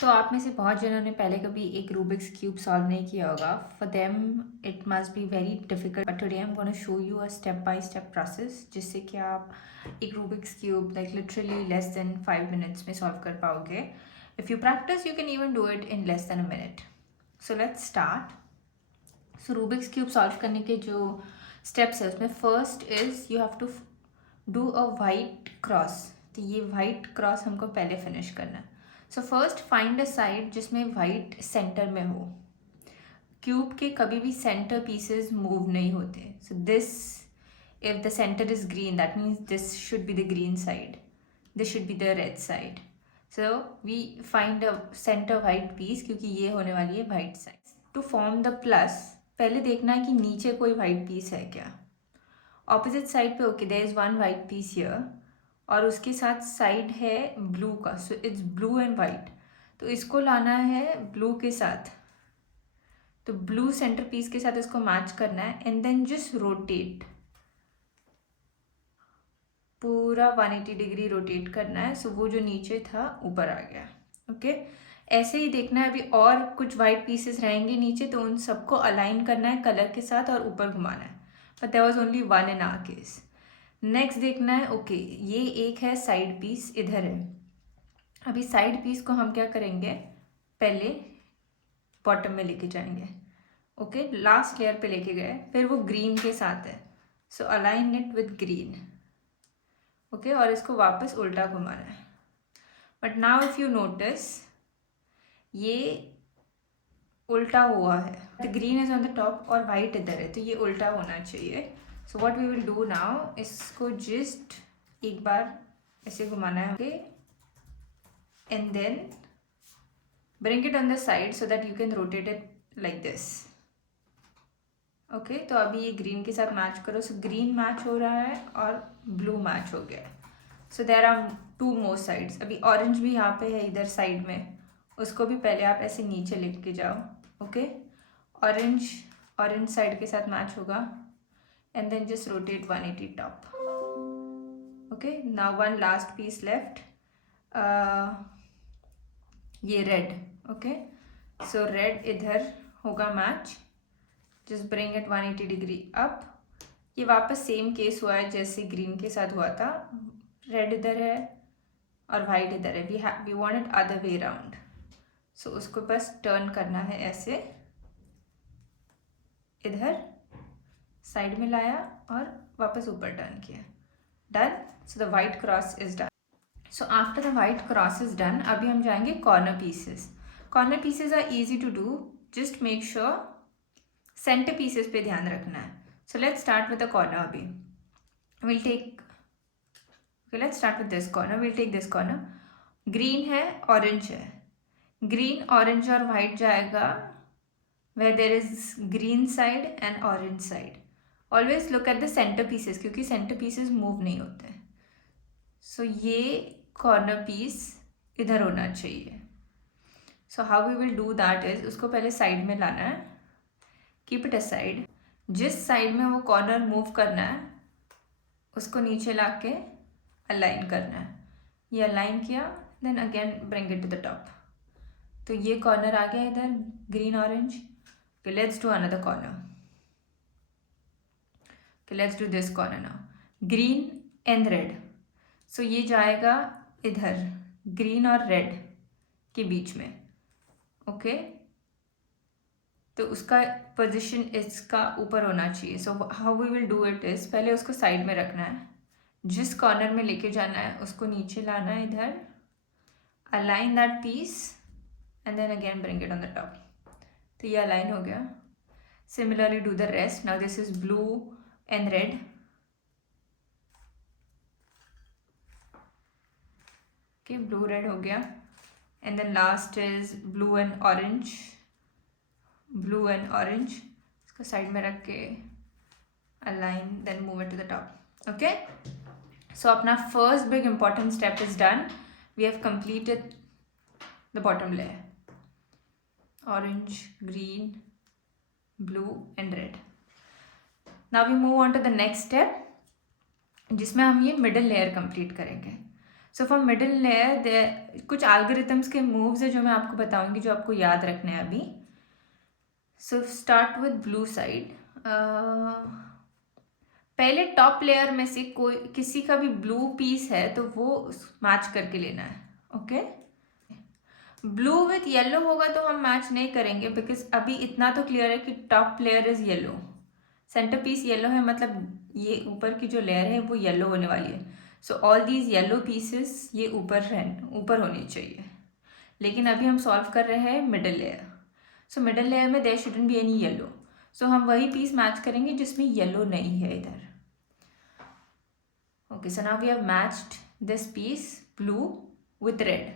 तो आप में से बहुत जनों ने पहले कभी एक रूबिक्स क्यूब सॉल्व नहीं किया होगा. For them it must be very difficult, but today I am gonna show you a step by step process जिससे कि आप एक Rubik's cube like literally less than 5 minutes में सॉल्व कर पाओगे. If you practice you can even do it in less than a minute. So let's start. So Rubik's cube solve करने के जो स्टेप्स है उसमें first is you have to do a white cross. तो ये white cross हमको पहले finish करना है. So first find a side जिसमें वाइट सेंटर में हो. क्यूब के कभी भी सेंटर पीसेस मूव नहीं होते. So this, if the centre is green that means this should be the green side, this should be the red side. So we find a centre white piece क्योंकि ये होने वाली है white side. To form the plus पहले देखना है कि नीचे कोई वाइट पीस है क्या. ऑपोजिट साइड पे okay there is one white piece here और उसके साथ साइड है ब्लू का. So it's blue and white. तो इसको लाना है ब्लू के साथ. तो ब्लू सेंटर पीस के साथ इसको मैच करना है एंड देन जस्ट रोटेट. पूरा 180 डिग्री रोटेट करना है. सो वो जो नीचे था ऊपर आ गया. ओके ऐसे ही देखना है. अभी और कुछ वाइट पीसेस रहेंगे नीचे तो उन सबको अलाइन करना है कलर के साथ और ऊपर घुमाना है. But there was only one in our case. Next देखना है ओके ये एक है साइड पीस इधर है. अभी साइड पीस को हम क्या करेंगे पहले बॉटम में लेके जाएंगे. ओके लास्ट लेयर पे लेके गए फिर वो ग्रीन के साथ है. So align it with green. Okay और इसको वापस उल्टा घुमाना है. But now if you notice ये उल्टा हुआ है. The green is on the top और वाइट इधर है तो ये उल्टा होना चाहिए. So what we will do now इसको जस्ट एक बार ऐसे घुमाना है. Okay and then bring it on the side so that you can rotate it like this. Okay तो अभी ये ग्रीन के साथ मैच करो. सो ग्रीन मैच हो रहा है और ब्लू मैच हो गया. So there are two more sides. अभी ऑरेंज भी यहाँ पे है इधर साइड में. उसको भी पहले आप ऐसे नीचे लेके जाओ. ओके ऑरेंज ऑरेंज साइड के साथ मैच होगा and then just rotate 180 top. Okay now one last piece left. ये रेड. ओके सो रेड इधर होगा match. Just bring it 180 degree up. ये वापस सेम केस हुआ है जैसे ग्रीन के साथ हुआ था. रेड इधर है और वाइट इधर है. We want it other way round. So उसको बस टर्न करना है ऐसे. इधर साइड में लाया और वापस ऊपर टर्न किया. Done. So the white cross is done. So after the white cross is done अभी हम जाएंगे corner pieces. Corner pieces are easy to do. Just make sure centre pieces पे ध्यान रखना है. So let's start with the corner. अभी will take let's start with this corner. Will take this corner. Green है orange है. Green orange और white जाएगा where there is green side and orange side. Always look at the center pieces क्योंकि center pieces move नहीं होते. So ये corner piece इधर होना चाहिए. So how we will do that is उसको पहले side में लाना है. Keep it aside. जिस side में वो corner move करना है उसको नीचे ला के align करना है. ये align किया then again bring it to the top. तो ये corner आ गया इधर green orange. Okay, let's do another corner. Okay, let's do this corner now. Green and red. So ये जाएगा इधर green और red के बीच में. Okay? तो उसका पोजीशन इसका ऊपर होना चाहिए. So how we will do it is पहले उसको साइड में रखना है. जिस कॉर्नर में लेके जाना है उसको नीचे लाना है इधर. Align that piece and then again bring it on the top. तो ये अलाइन हो गया. Similarly do the rest. Now this is blue and red. Okay blue red हो गया and then last is blue and orange. Blue and orange इसको side में रख के align then move it to the top. Okay so अपना first big important step is done. We have completed the bottom layer. Orange, green, blue and red. Now we move on to the next step जिसमें हम ये middle layer complete करेंगे. So for middle layer कुछ algorithms के moves है जो मैं आपको बताऊंगी, जो आपको याद रखने हैं अभी. So start with blue side. पहले टॉप लेयर में से कोई किसी का भी ब्लू पीस है तो वो मैच करके लेना है. ओके, ब्लू विथ येलो होगा तो हम मैच नहीं करेंगे, बिकॉज अभी इतना तो क्लियर है कि top layer is yellow, centre piece yellow है, मतलब ये ऊपर की जो लेयर है वो येलो होने वाली है. So all these yellow pieces ये ऊपर होनी चाहिए. लेकिन अभी हम सॉल्व कर रहे हैं middle layer. So middle layer में there shouldn't be any yellow. So हम वही पीस मैच करेंगे जिसमें येलो नहीं है इधर. Okay, so now we have matched this piece blue with red.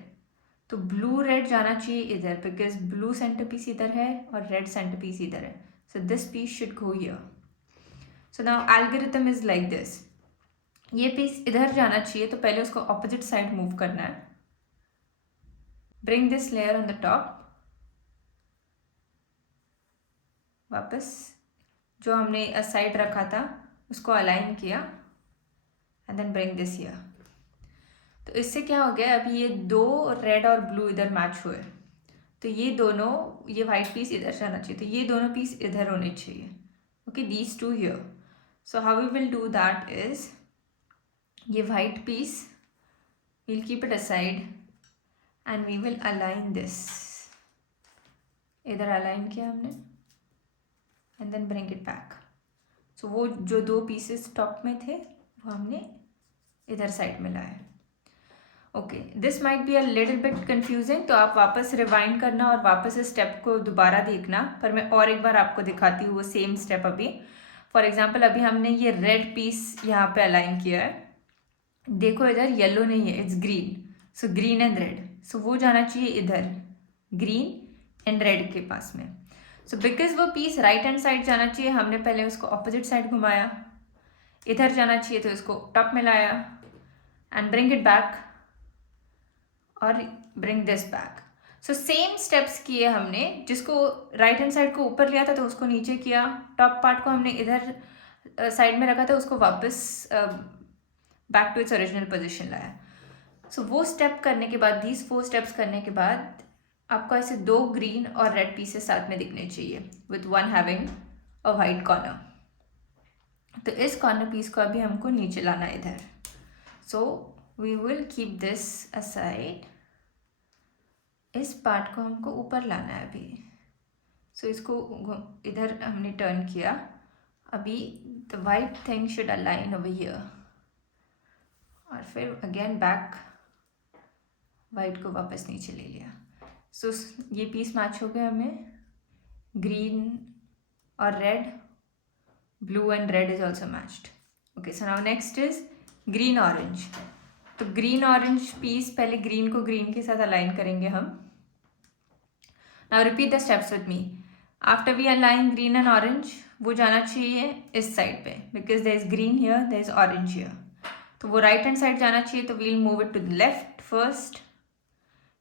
तो ब्लू रेड जाना चाहिए इधर, बिकॉज ब्लू सेंटर पीस इधर है और रेड सेंटर पीस इधर है. So this piece should go here. So now algorithm is like this. ये पीस इधर जाना चाहिए तो पहले उसको ऑपोजिट साइड मूव करना है. Bring this layer on the top. वापस जो हमने साइड रखा था उसको अलाइन किया and then bring this here. तो इससे क्या हो गया, अभी ये दो रेड और ब्लू इधर मैच हुए. तो ये दोनों, ये वाइट पीस इधर जाना चाहिए, तो ये दोनों पीस इधर होने चाहिए. Okay, these two here. So how we will do that is, ये white piece we'll keep it aside and we will align this. इधर अलाइन किया हमने and then bring it back. So वो जो दो पीसेस टॉप में थे वो हमने इधर साइड में लाए. Okay, this might be a little bit confusing, तो आप वापस रिवाइंड करना और वापस इस स्टेप को दोबारा देखना. पर मैं और एक बार आपको दिखाती हूँ वो सेम स्टेप. अभी फॉर एग्जाम्पल अभी हमने ये रेड पीस यहाँ पे अलाइन किया है. देखो इधर येलो नहीं है, it's green. So green and red, so वो जाना चाहिए इधर, ग्रीन एंड रेड के पास में. सो बिकॉज वो पीस राइट हैंड साइड जाना चाहिए, हमने पहले उसको ऑपोजिट साइड घुमाया. इधर जाना चाहिए तो इसको टॉप में लाया एंड ब्रिंग इट बैक और bring this back. So same steps किए हमने. जिसको राइट हैंड साइड को ऊपर लिया था तो उसको नीचे किया. टॉप पार्ट को हमने इधर साइड में रखा था, उसको वापस back to its original position लाया. सो वो स्टेप करने के बाद, दीज 4 स्टेप्स करने के बाद आपको ऐसे 2 ग्रीन और रेड पीसेस साथ में दिखने चाहिए with one having a white corner. तो इस कॉर्नर पीस को अभी हमको नीचे लाना है इधर. So we will keep this aside. इस पार्ट को हमको ऊपर लाना है अभी. सो इसको इधर हमने टर्न किया. अभी the white thing should align over here और फिर अगेन बैक वाइट को वापस नीचे ले लिया. सो ये पीस मैच हो गया हमें. ग्रीन और red, blue and red is also matched. Okay, so now next is green orange. तो ग्रीन ऑरेंज पीस पहले ग्रीन को ग्रीन के साथ अलाइन करेंगे हम. Now repeat the steps with me. After we align green and orange, वो जाना चाहिए इस साइड पे, because there is green here, there is orange here. तो वो राइट हैंड साइड जाना चाहिए, तो we'll move it to the left first.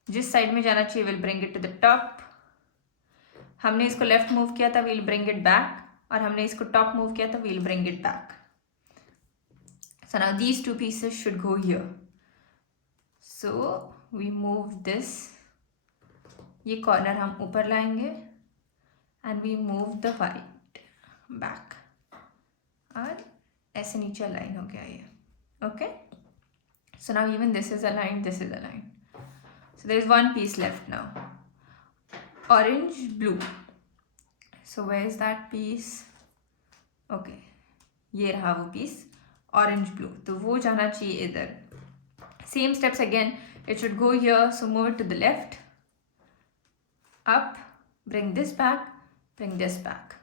जिस साइड में जाना चाहिए will bring it to the top. हमने इसको लेफ्ट मूव किया था, वील ब्रिंग इट बैक. और हमने इसको टॉप मूव किया था, we'll bring it back. So now these 2 pieces should go here. So we move this. ये कॉर्नर हम ऊपर लाएंगे and we move the white back. और ऐसे नीचे अलाइन हो गया ये. Okay, so now even this is aligned, this is aligned. So there is one piece left now. Orange, blue. So where is that piece? Okay, ये रहा वो piece. Orange, blue. तो वो जाना चाहिए इधर. Same steps again. It should go here. So move it to the left. Up. Bring this back. Bring this back.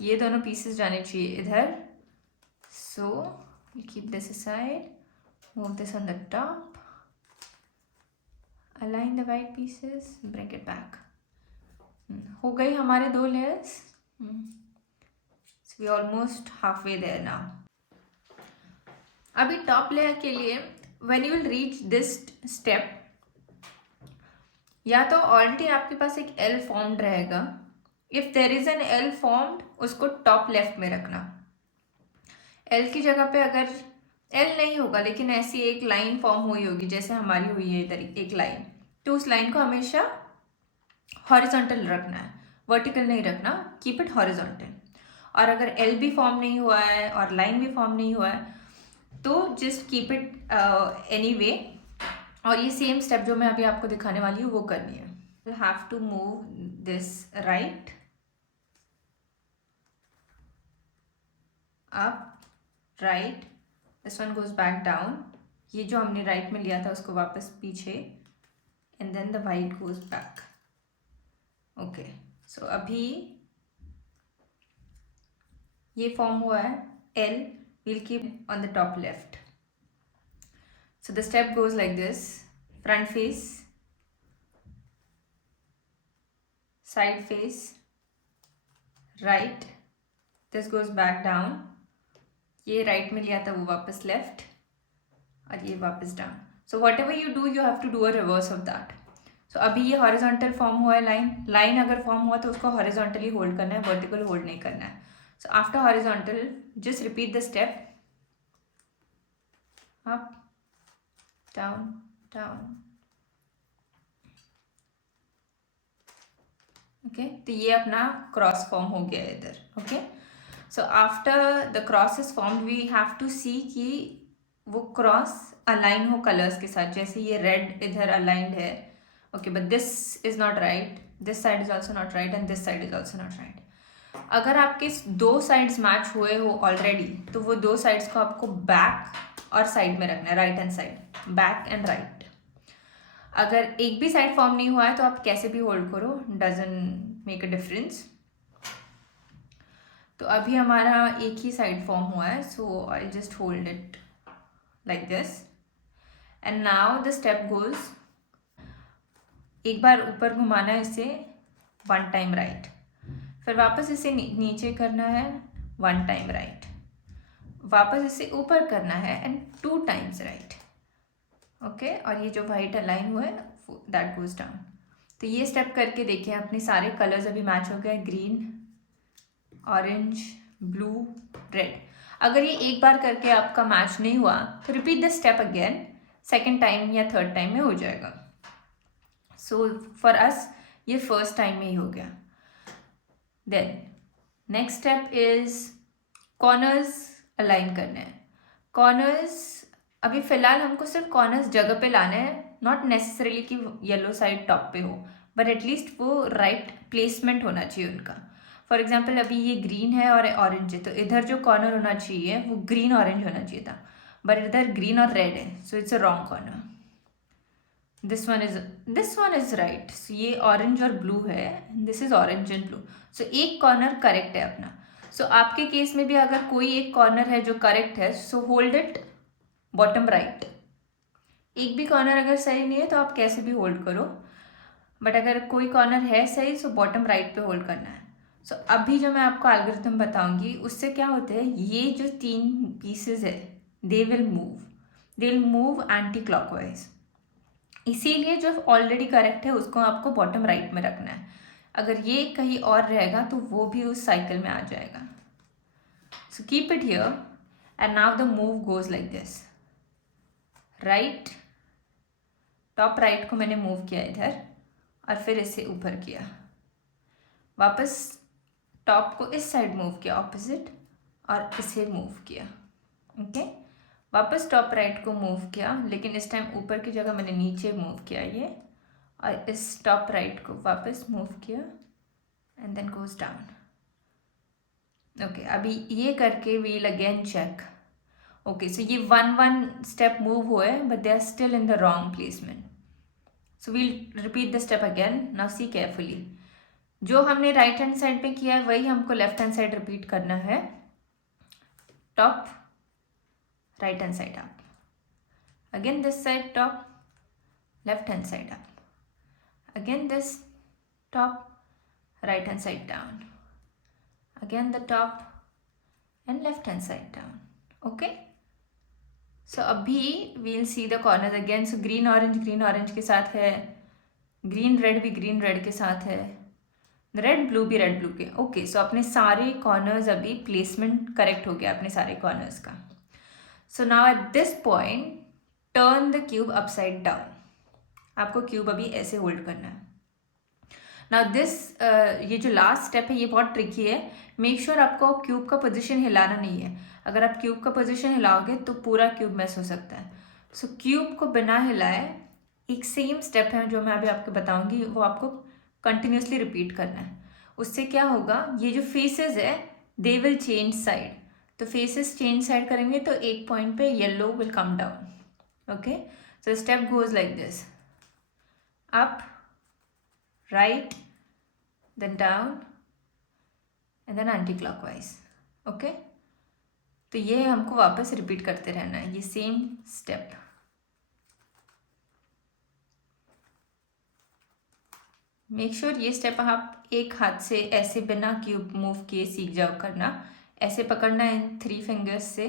ये दोनों pieces जाने चाहिए इधर. So we'll keep this aside. Move this on the top. Align the white pieces, bring it back. हो गई हमारे 2 layers. So we almost halfway there now. अभी top layer के लिए when you will reach this step, या तो already आपके पास एक L फॉर्म्ड रहेगा. If there is an L formed, उसको टॉप लेफ्ट में रखना. L की जगह पे अगर एल नहीं होगा, लेकिन ऐसी एक लाइन फॉर्म हुई होगी जैसे हमारी हुई है इधर एक लाइन, तो उस लाइन को हमेशा हॉरिजॉन्टल रखना है, वर्टिकल नहीं रखना, कीप इट हॉरिजॉन्टल। और अगर एल भी फॉर्म नहीं हुआ है और लाइन भी फॉर्म नहीं हुआ है तो just keep it any way. और ये सेम स्टेप जो मैं अभी आपको दिखाने वाली हूँ वो करनी है। You have to move this right up, right, this one goes back down, ये जो हमने राइट में लिया था उसको वापस पीछे, and then the white goes back. Okay, so अभी ये फॉर्म हुआ है L, we'll keep on the top left. So the step goes like this: front face, side face, right, this goes back down, ये right में लिया था वो वापस left, और ये वापस down. So whatever you do, you have to do a reverse of that. So अभी ये horizontal form हुआ है line अगर form हुआ तो उसको horizontally hold करना है, vertical hold नहीं करना है. So after horizontal, just repeat the step: up, down, down. Okay, तो ये अपना क्रॉस फॉर्म हो गया है इधर। Okay, so after the cross is formed we have to see कि वो क्रॉस अलाइन हो कलर्स के साथ, जैसे ये रेड इधर अलाइंड है। Okay, but this is not right, this side is also not right, and this side is also not right. अगर आपके दो साइड्स मैच हुए हो ऑलरेडी तो वो दो साइड्स को आपको बैक और साइड में रखना है, right hand side, back and right. अगर एक भी साइड फॉर्म नहीं हुआ है तो आप कैसे भी होल्ड करो, डजंट मेक अ डिफरेंस। तो अभी हमारा एक ही साइड फॉर्म हुआ है, so I just hold it like this, and now the step goes, एक बार ऊपर घुमाना है इसे 1 टाइम राइट, फिर वापस इसे नीचे करना है 1 टाइम राइट, वापस इसे ऊपर करना है एंड 2 टाइम्स राइट। ओके, और ये जो वाइट अलाइन हुआ है दैट गोज डाउन। तो ये स्टेप करके देखिए, अपने सारे कलर्स अभी मैच हो गए, ग्रीन, ऑरेंज, ब्लू, रेड। अगर ये एक बार करके आपका मैच नहीं हुआ तो repeat the step again, second time या थर्ड टाइम में हो जाएगा। सो फॉर अस ये फर्स्ट टाइम में ही हो गया। Then next step is corners align करने हैं। कॉर्नर्स अभी फ़िलहाल हमको सिर्फ कॉर्नर्स जगह पे लाना है, नॉट नेसेसरीली कि येलो साइड टॉप पे हो, बट एटलीस्ट वो राइट प्लेसमेंट होना चाहिए उनका। फॉर एग्जांपल अभी ये ग्रीन है और ऑरेंज है, तो इधर जो कॉर्नर होना चाहिए वो ग्रीन ऑरेंज होना चाहिए था, बट इधर ग्रीन और रेड है, so it's a wrong corner. This one is right, so ये ऑरेंज और ब्लू है, this is orange and blue, सो एक कॉर्नर करेक्ट है अपना। सो आपके केस में भी अगर कोई एक कॉर्नर है जो करेक्ट है, so hold it bottom right. एक भी कॉर्नर अगर सही नहीं है तो आप कैसे भी होल्ड करो, बट अगर कोई कॉर्नर है सही सो बॉटम राइट पे होल्ड करना है। सो अभी जो मैं आपको एल्गोरिथम बताऊंगी उससे क्या होता है, ये जो 3 पीसेज है they will move anti clockwise, इसीलिए जो ऑलरेडी करेक्ट है उसको आपको बॉटम राइट में रखना है। अगर ये कहीं और रहेगा तो वो भी उस साइकिल में आ जाएगा। So keep it here, and now the move goes like this, right, top right को मैंने मूव किया इधर और फिर इसे ऊपर किया, वापस टॉप को इस साइड मूव किया ऑपोजिट और इसे मूव किया। ओके, वापस टॉप राइट को मूव किया, लेकिन इस टाइम ऊपर की जगह मैंने नीचे मूव किया ये, और इस टॉप राइट को वापस मूव किया and then goes down. Okay, अभी ये करके we'll again check. Okay, so ये 1 स्टेप मूव हुए but they are still in the wrong placement, so we'll repeat the step again. Now see carefully, जो हमने राइट हैंड साइड पे किया है वही हमको लेफ्ट हैंड साइड रिपीट करना है। Top, right hand side up, again this side top, left hand side up, again this top, right hand side down, again the top and left hand side down. Okay, so अभी we'll see the corners again. So green orange के साथ है, green red भी green red के साथ है, red blue भी red blue के। ओके, सो अपने सारे कॉर्नर्स अभी प्लेसमेंट करेक्ट हो गया अपने सारे कॉर्नर्स का। So now at this point turn the cube upside down. आपको क्यूब अभी ऐसे होल्ड करना है. नाउ दिस ये जो लास्ट स्टेप है ये बहुत ट्रिकी है. मेक श्योर आपको क्यूब का पोजीशन हिलाना नहीं है. अगर आप क्यूब का पोजीशन हिलाओगे तो पूरा क्यूब मैस हो सकता है. सो क्यूब को बिना हिलाए एक सेम स्टेप है जो मैं अभी आपको बताऊंगी, वो आपको कंटिन्यूसली रिपीट करना है. उससे क्या होगा, ये जो फेसेस है दे विल चेंज साइड. तो फेसेस चेंज साइड करेंगे तो एक पॉइंट पे yellow will come down. Okay, so step goes like this. Up, right, then down, and then anti-clockwise. Okay, तो ये हमको वापस रिपीट करते रहना है, ये सेम स्टेप. मेक श्योर ये स्टेप आप एक हाथ से ऐसे बिना क्यूब मूव किए सीख जाओ करना. ऐसे पकड़ना है इन 3 फिंगर्स से.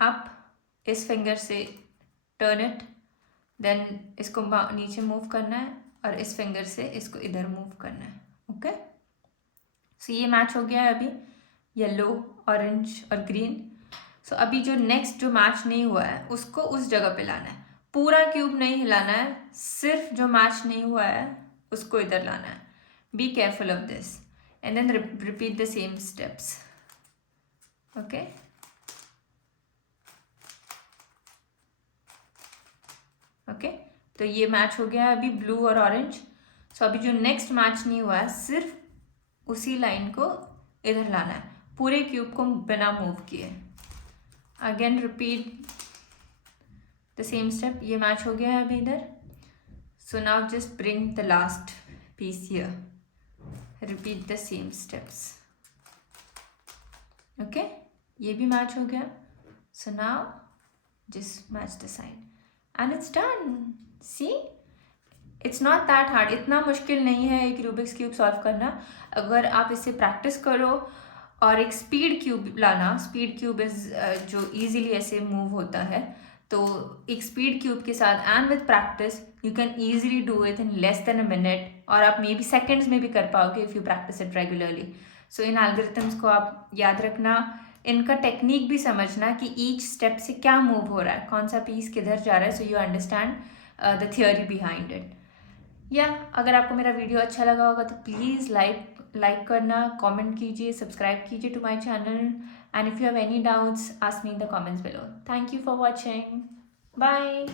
अप, इस फिंगर से टर्न इट, देन इसको नीचे मूव करना है और इस फिंगर से इसको इधर मूव करना है. ओके, सो ये मैच हो गया है अभी येलो, ऑरेंज और ग्रीन. सो अभी जो नेक्स्ट जो मैच नहीं हुआ है उसको उस जगह पे लाना है. पूरा क्यूब नहीं हिलाना है, सिर्फ जो मैच नहीं हुआ है उसको इधर लाना है. Be careful of this and then repeat the same steps. Okay, okay, तो ये मैच हो गया है अभी ब्लू और ऑरेंज. सो अभी जो नेक्स्ट मैच नहीं हुआ है सिर्फ उसी लाइन को इधर लाना है, पूरे क्यूब को बिना मूव किए. Again repeat the same step. ये मैच हो गया है अभी इधर. So now just bring the last piece here, repeat the same steps. Okay, ये भी मैच हो गया. So now just match the side and it's done. See, it's not that hard. इतना मुश्किल नहीं है एक रूबिक्स क्यूब सॉल्व करना. अगर आप इससे प्रैक्टिस करो और एक स्पीड क्यूब लाना. स्पीड क्यूब इज जो इजीली ऐसे मूव होता है, तो एक स्पीड क्यूब के साथ and with practice you can easily do it in less than a minute, और आप मे बी सेकेंड्स में भी कर पाओगे if you practice it regularly. So in algorithms को आप याद रखना, इनका टेक्निक भी समझना कि ईच स्टेप से क्या मूव हो रहा है, कौन सा पीस किधर जा रहा है, so you understand the theory behind it. या अगर आपको मेरा वीडियो अच्छा लगा होगा तो प्लीज़ लाइक करना, कमेंट कीजिए, सब्सक्राइब कीजिए to my channel, and if you have any doubts ask me in the comments below. Thank you for watching. Bye.